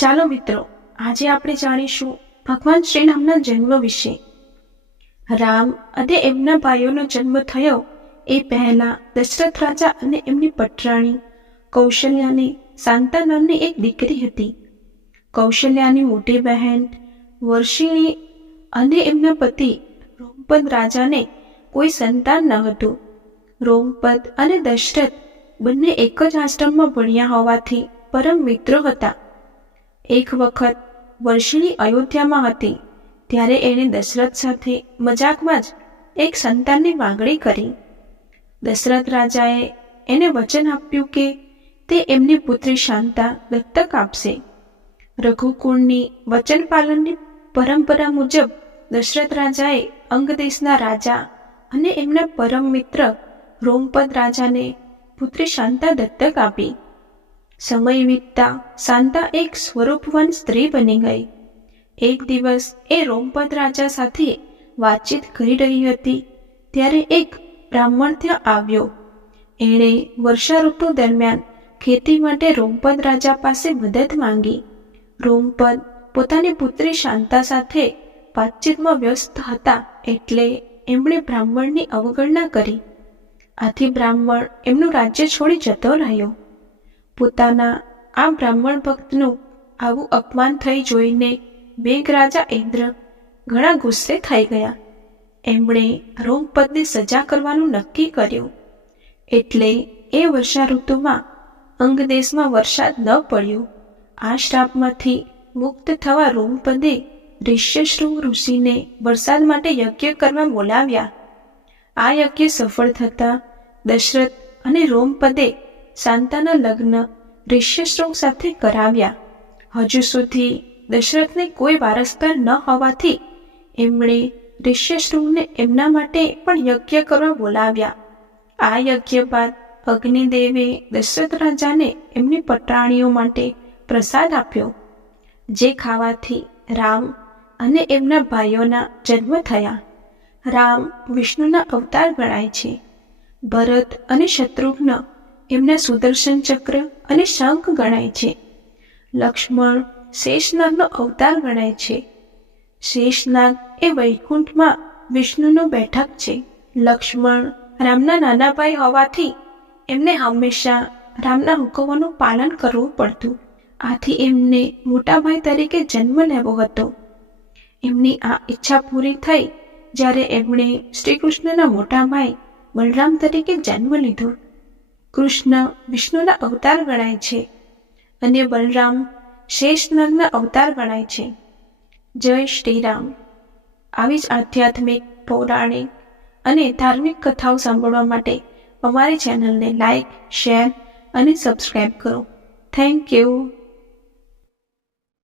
ચાલો મિત્રો, આજે આપણે જાણીશું ભગવાન શ્રીરામના જન્મ વિશે. રામ અને એમના ભાઈઓનો જન્મ થયો એ પહેલા દશરથ રાજા અને એમની પટરાણી કૌશલ્યાની શાંતા નામની એક દીકરી હતી. કૌશલ્યાની મોટી બહેન વર્ષિણી અને એમના પતિ રોમપદ રાજાને કોઈ સંતાન ન હતું. રોમપદ અને દશરથ બંને એક જ આશ્રમમાં ભણ્યા હોવાથી પરમ મિત્રો હતા. એક વખત વર્ષિણી અયોધ્યામાં હતી ત્યારે એણે દશરથ સાથે મજાકમાં જ એક સંતાનની માંગણી કરી. દશરથ રાજાએ એને વચન આપ્યું કે તે એમની પુત્રી શાંતા દત્તક આપશે. રઘુકુળની વચન પાલનની પરંપરા મુજબ દશરથ રાજાએ અંગ દેશના રાજા અને એમના પરમ મિત્ર રોમપદ રાજાને પુત્રી શાંતા દત્તક આપી. સમય વીતતા શાંતા એક સ્વરૂપવાન સ્ત્રી બની ગઈ. એક દિવસ એ રોમપદ રાજા સાથે વાતચીત કરી રહી હતી ત્યારે એક બ્રાહ્મણ ત્યાં આવ્યો. એણે વર્ષા ઋતુ દરમિયાન ખેતી માટે રોમપદ રાજા પાસે મદદ માંગી. રોમપદ પોતાની પુત્રી શાંતા સાથે વાતચીતમાં વ્યસ્ત હતા એટલે એમણે બ્રાહ્મણની અવગણના કરી. આથી બ્રાહ્મણ એમનું રાજ્ય છોડી જતો રહ્યો. પોતાના આ બ્રાહ્મણ ભક્તનું આવું અપમાન થઈ જોઈને મેઘરાજા ઇન્દ્ર ઘણા ગુસ્સે થઈ ગયા. એમણે રોમપદને સજા કરવાનું નક્કી કર્યું. એટલે એ વર્ષા ઋતુમાં અંગદેશમાં વરસાદ ન પડ્યો. આ શ્રાપમાંથી મુક્ત થવા રોમપદે ઋષ્યશૃંગ ઋષિને વરસાદ માટે યજ્ઞ કરવા બોલાવ્યા. આ યજ્ઞ સફળ થતાં દશરથ અને રોમપદે શાંતાના લગ્ન ઋષ્યશૃંગ સાથે કરાવ્યા. હજુ સુધી દશરથને કોઈ વારસદાર ન હોવાથી એમણે ઋષ્યશૃંગને એમના માટે પણ યજ્ઞ કરવા બોલાવ્યા. આ યજ્ઞ બાદ અગ્નિદેવે દશરથ રાજાને એમની પટરાણીઓ માટે પ્રસાદ આપ્યો, જે ખાવાથી રામ અને એમના ભાઈઓના જન્મ થયા. રામ વિષ્ણુના અવતાર ગણાય છે. ભરત અને શત્રુઘ્ન એમના સુદર્શન ચક્ર અને શંખ ગણાય છે. લક્ષ્મણ શેષનાગનો અવતાર ગણાય છે. શેષનાગ એ વૈકુંઠમાં વિષ્ણુનું બેઠક છે. લક્ષ્મણ રામના નાના ભાઈ હોવાથી એમને હંમેશા રામના હુકમોનું પાલન કરવું પડતું. આથી એમને મોટા ભાઈ તરીકે જન્મ લેવો હતો. એમની આ ઈચ્છા પૂરી થઈ જ્યારે એમણે શ્રી કૃષ્ણના મોટા ભાઈ બલરામ તરીકે જન્મ લીધો. કૃષ્ણ વિષ્ણુના અવતાર ગણાય છે અને બલરામ શેષનાગના અવતાર ગણાય છે. જય શ્રી રામ. આવી જ આધ્યાત્મિક, પૌરાણિક અને ધાર્મિક કથાઓ સાંભળવા માટે અમારી ચેનલને લાઈક, શેર અને સબસ્ક્રાઈબ કરો. Thank you.